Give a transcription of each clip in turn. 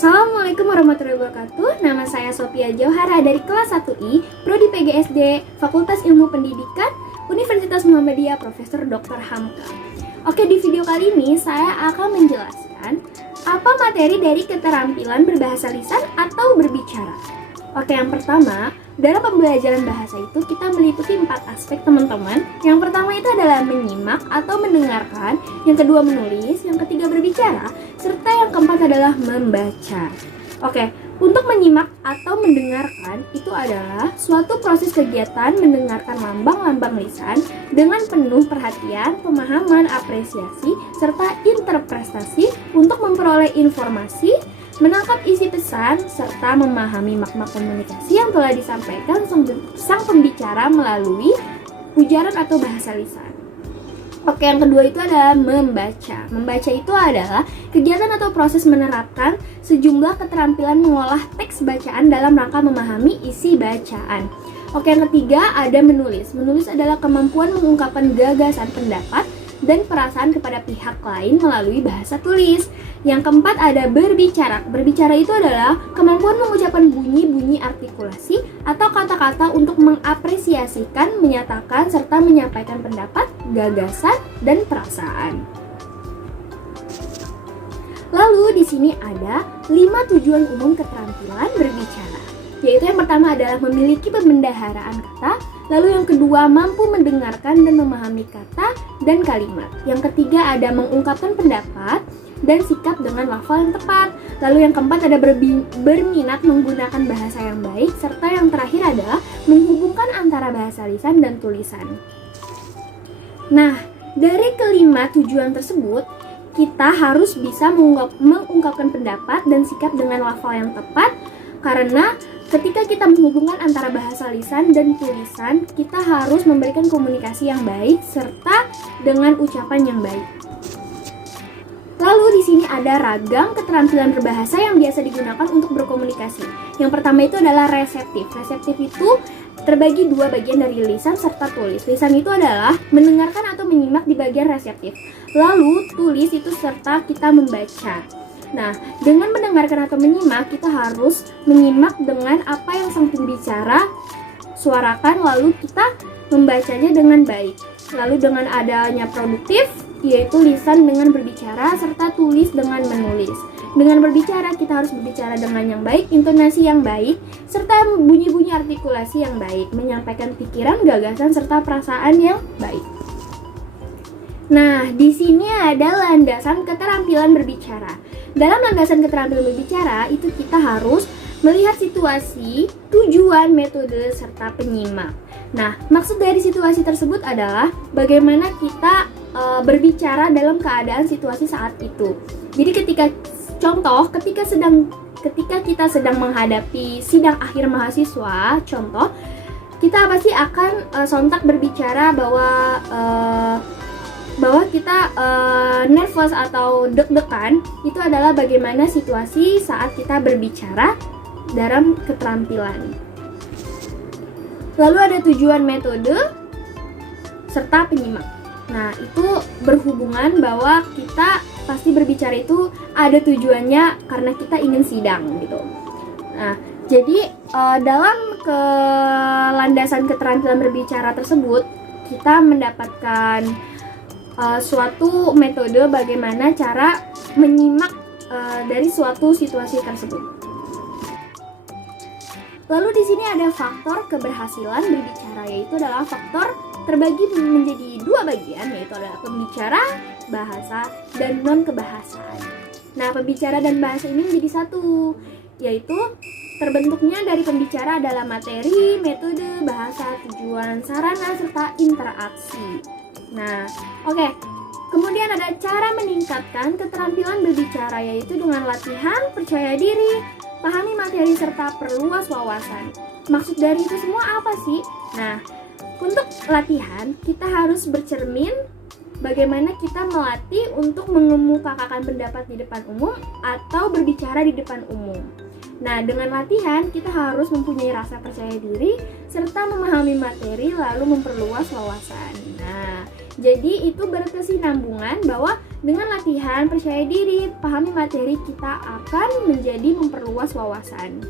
Assalamualaikum warahmatullahi wabarakatuh. Nama saya Sophia Johara dari kelas 1I, Prodi PGSD, Fakultas Ilmu Pendidikan, Universitas Muhammadiyah, Profesor Dr. Hamka. Oke, di video kali ini saya akan menjelaskan apa materi dari keterampilan berbahasa lisan atau berbicara. Oke, yang pertama, dalam pembelajaran bahasa itu kita meliputi 4 aspek, teman-teman. Yang pertama itu adalah menyimak atau mendengarkan, yang kedua menulis, yang ketiga berbicara, serta yang keempat adalah membaca. Oke, untuk menyimak atau mendengarkan itu adalah suatu proses kegiatan mendengarkan lambang-lambang lisan dengan penuh perhatian, pemahaman, apresiasi, serta interpretasi untuk memperoleh informasi, menangkap isi pesan, serta memahami makna komunikasi yang telah disampaikan sang pembicara melalui ujaran atau bahasa lisan. Oke, yang kedua itu adalah membaca. Membaca itu adalah kegiatan atau proses menerapkan sejumlah keterampilan mengolah teks bacaan dalam rangka memahami isi bacaan. Oke, yang ketiga ada menulis. Menulis adalah kemampuan mengungkapkan gagasan, pendapat, dan perasaan kepada pihak lain melalui bahasa tulis. Yang keempat ada berbicara. Berbicara itu adalah kemampuan mengucapkan bunyi-bunyi artikulasi atau kata-kata untuk mengapresiasikan, menyatakan, serta menyampaikan pendapat, gagasan, dan perasaan. Lalu di sini ada 5 tujuan umum keterampilan berbicara. Yaitu yang pertama adalah memiliki pembendaharaan kata, lalu yang kedua mampu mendengarkan dan memahami kata dan kalimat. Yang ketiga ada mengungkapkan pendapat dan sikap dengan lafal yang tepat. Lalu yang keempat ada berminat menggunakan bahasa yang baik, serta yang terakhir adalah menghubungkan antara bahasa lisan dan tulisan. Nah, dari kelima tujuan tersebut, kita harus bisa mengungkapkan pendapat dan sikap dengan lafal yang tepat, karena ketika kita menghubungkan antara bahasa lisan dan tulisan, kita harus memberikan komunikasi yang baik serta dengan ucapan yang baik. Lalu di sini ada ragam keterampilan berbahasa yang biasa digunakan untuk berkomunikasi. Yang pertama itu adalah reseptif. Reseptif itu terbagi 2 bagian dari lisan serta tulis. Lisan itu adalah mendengarkan atau menyimak di bagian reseptif. Lalu tulis itu serta kita membaca. Nah, dengan mendengarkan atau menyimak, kita harus menyimak dengan apa yang sang pembicara suarakan, lalu kita membacanya dengan baik. Lalu dengan adanya produktif, yaitu lisan dengan berbicara, serta tulis dengan menulis. Dengan berbicara, kita harus berbicara dengan yang baik, intonasi yang baik, serta bunyi-bunyi artikulasi yang baik, menyampaikan pikiran, gagasan, serta perasaan yang baik. Nah, di sini ada landasan keterampilan berbicara. Dalam landasan keterampilan berbicara, itu kita harus melihat situasi, tujuan, metode, serta penyimak. Nah, maksud dari situasi tersebut adalah bagaimana kita berbicara dalam keadaan situasi saat itu. Jadi ketika kita sedang menghadapi sidang akhir mahasiswa, contoh, kita pasti akan sontak berbicara bahwa kita nervous atau deg-degan. Itu adalah bagaimana situasi saat kita berbicara dalam keterampilan. Lalu ada tujuan, metode, serta penyimak. Nah, itu berhubungan bahwa kita pasti berbicara itu ada tujuannya karena kita ingin sidang gitu. Nah, jadi dalam landasan keterampilan berbicara tersebut, kita mendapatkan suatu metode bagaimana cara menyimak dari suatu situasi tersebut. Lalu di sini ada faktor keberhasilan berbicara, yaitu adalah faktor terbagi menjadi 2 bagian, yaitu adalah pembicara, bahasa, dan non-kebahasaan. Nah, pembicara dan bahasa ini menjadi satu, yaitu terbentuknya dari pembicara adalah materi, metode, bahasa, tujuan, sarana, serta interaksi. Nah, oke. Kemudian ada cara meningkatkan keterampilan berbicara, yaitu dengan latihan, percaya diri, pahami materi, serta perluas wawasan. Maksud dari itu semua apa sih? Nah, untuk latihan, kita harus bercermin bagaimana kita melatih untuk mengemukakan pendapat di depan umum atau berbicara di depan umum. Nah, dengan latihan, kita harus mempunyai rasa percaya diri serta memahami materi lalu memperluas wawasan. Nah, Jadi itu berkesinambungan bahwa dengan latihan, percaya diri, pahami materi, kita akan menjadi memperluas wawasan.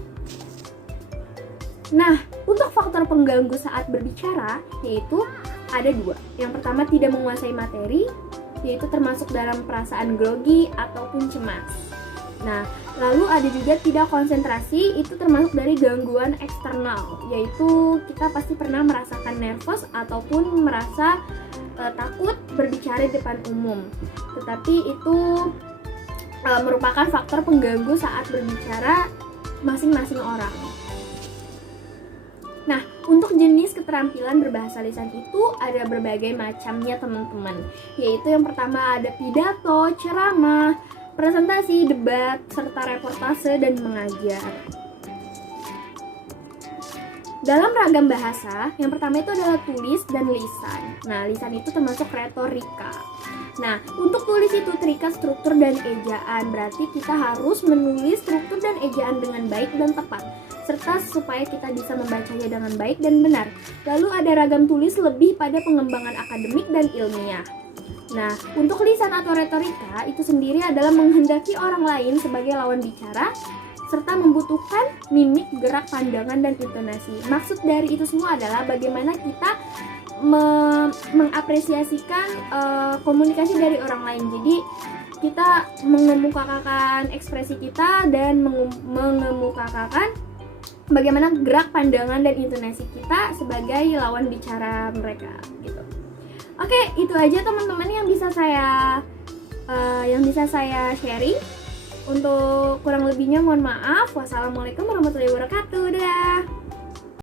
Nah, untuk faktor pengganggu saat berbicara yaitu ada 2. Yang pertama, tidak menguasai materi, yaitu termasuk dalam perasaan grogi ataupun cemas. Nah, lalu ada juga tidak konsentrasi, itu termasuk dari gangguan eksternal, yaitu kita pasti pernah merasakan nervous ataupun merasa takut berbicara di depan umum. Tetapi itu merupakan faktor pengganggu saat berbicara masing-masing orang. Nah, untuk jenis keterampilan berbahasa lisan itu ada berbagai macamnya teman-teman. Yaitu yang pertama ada pidato, ceramah, presentasi, debat, serta reportase dan mengajar. Dalam ragam bahasa, yang pertama itu adalah tulis dan lisan. Nah, lisan itu termasuk retorika. Nah, untuk tulis itu terikat struktur dan ejaan. Berarti kita harus menulis struktur dan ejaan dengan baik dan tepat, serta supaya kita bisa membacanya dengan baik dan benar. Lalu ada ragam tulis lebih pada pengembangan akademik dan ilmiah. Nah, untuk lisan atau retorika itu sendiri adalah menghendaki orang lain sebagai lawan bicara, serta membutuhkan mimik, gerak, pandangan, dan intonasi. Maksud dari itu semua adalah bagaimana kita mengapresiasikan komunikasi dari orang lain. Jadi kita mengemukakan ekspresi kita dan mengemukakan bagaimana gerak, pandangan, dan intonasi kita sebagai lawan bicara mereka gitu. Oke, itu aja teman-teman yang bisa saya sharing. Untuk kurang lebihnya mohon maaf. Wassalamualaikum warahmatullahi wabarakatuh. Dadah.